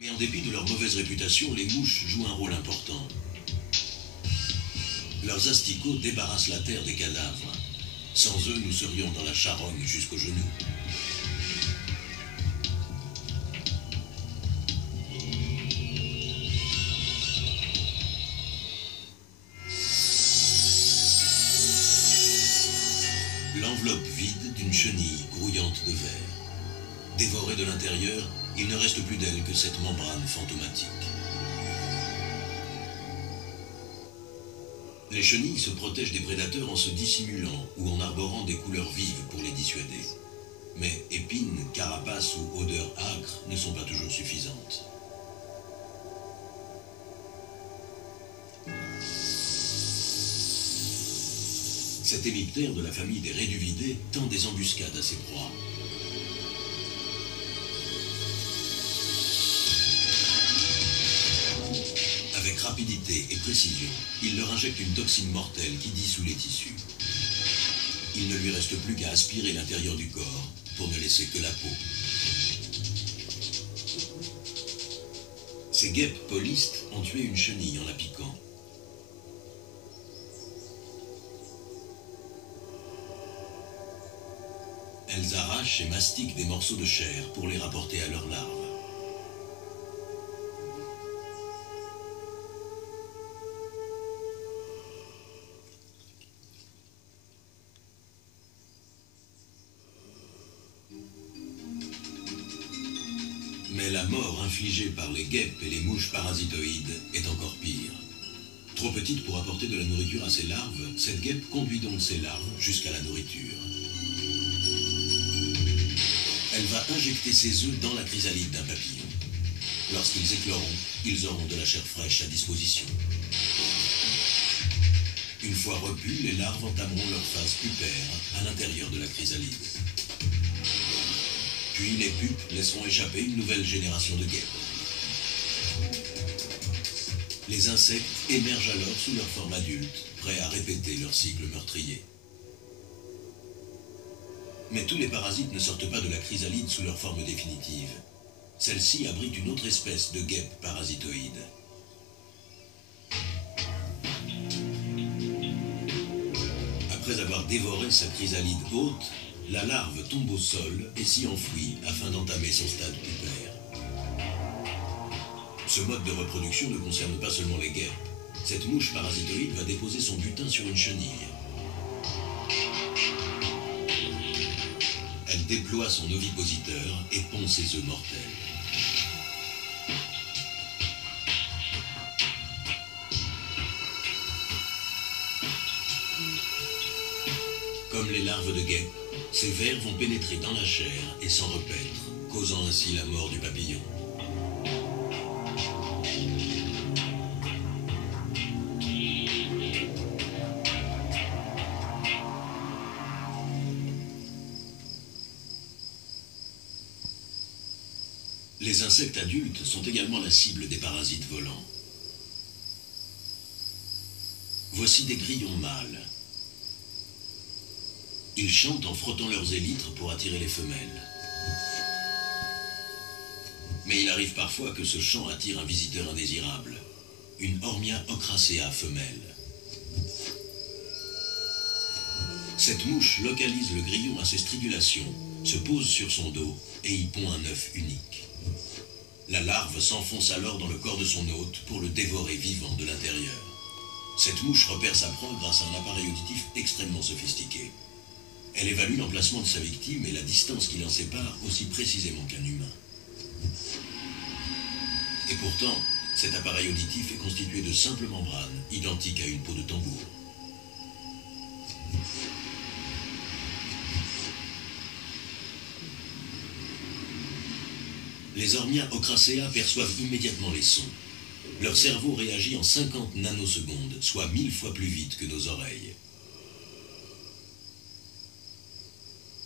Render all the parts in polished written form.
Mais en dépit de leur mauvaise réputation, les mouches jouent un rôle important. Leurs asticots débarrassent la terre des cadavres. Sans eux, nous serions dans la charogne jusqu'aux genoux. L'enveloppe vide d'une chenille grouillante de verre. Dévorée de l'intérieur, il ne reste plus d'elle que cette membrane fantomatique. Les chenilles se protègent des prédateurs en se dissimulant ou en arborant des couleurs vives pour les dissuader. Mais épines, carapaces ou odeurs âcres ne sont pas toujours suffisantes. Cet hémiptère de la famille des Réduvidés tend des embuscades à ses proies. Avec rapidité et précision, il leur injecte une toxine mortelle qui dissout les tissus. Il ne lui reste plus qu'à aspirer l'intérieur du corps pour ne laisser que la peau. Ces guêpes polistes ont tué une chenille en la piquant. Elles arrachent et mastiquent des morceaux de chair pour les rapporter à leurs larves. Mais la mort infligée par les guêpes et les mouches parasitoïdes est encore pire. Trop petite pour apporter de la nourriture à ses larves, cette guêpe conduit donc ses larves jusqu'à la nourriture. Elle va injecter ses œufs dans la chrysalide d'un papillon. Lorsqu'ils écloront, ils auront de la chair fraîche à disposition. Une fois repus, les larves entameront leur phase pupaire à l'intérieur de la chrysalide. Puis les pupes laisseront échapper une nouvelle génération de guêpes. Les insectes émergent alors sous leur forme adulte, prêts à répéter leur cycle meurtrier. Mais tous les parasites ne sortent pas de la chrysalide sous leur forme définitive. Celle-ci abrite une autre espèce de guêpe parasitoïde. Après avoir dévoré sa chrysalide haute, la larve tombe au sol et s'y enfouit afin d'entamer son stade pupaire. Ce mode de reproduction ne concerne pas seulement les guêpes. Cette mouche parasitoïde va déposer son butin sur une chenille. Elle déploie son ovipositeur et pond ses œufs mortels. Comme les larves de guêpes, ces vers vont pénétrer dans la chair et s'en repaître, causant ainsi la mort du papillon. Les insectes adultes sont également la cible des parasites volants. Voici des grillons mâles. Ils chantent en frottant leurs élytres pour attirer les femelles. Mais il arrive parfois que ce chant attire un visiteur indésirable, une Hormia ochracea femelle. Cette mouche localise le grillon à ses stridulations, se pose sur son dos et y pond un œuf unique. La larve s'enfonce alors dans le corps de son hôte pour le dévorer vivant de l'intérieur. Cette mouche repère sa proie grâce à un appareil auditif extrêmement sophistiqué. Elle évalue l'emplacement de sa victime et la distance qui l'en sépare aussi précisément qu'un humain. Et pourtant, cet appareil auditif est constitué de simples membranes, identiques à une peau de tambour. Les Hormia ochracea perçoivent immédiatement les sons. Leur cerveau réagit en 50 nanosecondes, soit 1000 fois plus vite que nos oreilles.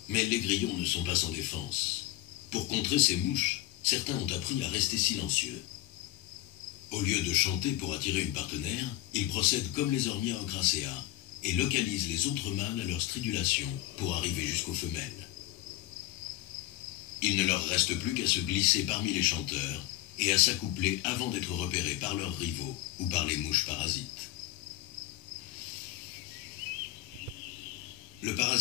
Mais les grillons ne sont pas sans défense. Pour contrer ces mouches, certains ont appris à rester silencieux. Au lieu de chanter pour attirer une partenaire, ils procèdent comme les Hormia ochracea et localisent les autres mâles à leur stridulation pour arriver jusqu'aux femelles. Il ne leur reste plus qu'à se glisser parmi les chanteurs et à s'accoupler avant d'être repérés par leurs rivaux ou par les mouches parasites. Le parasite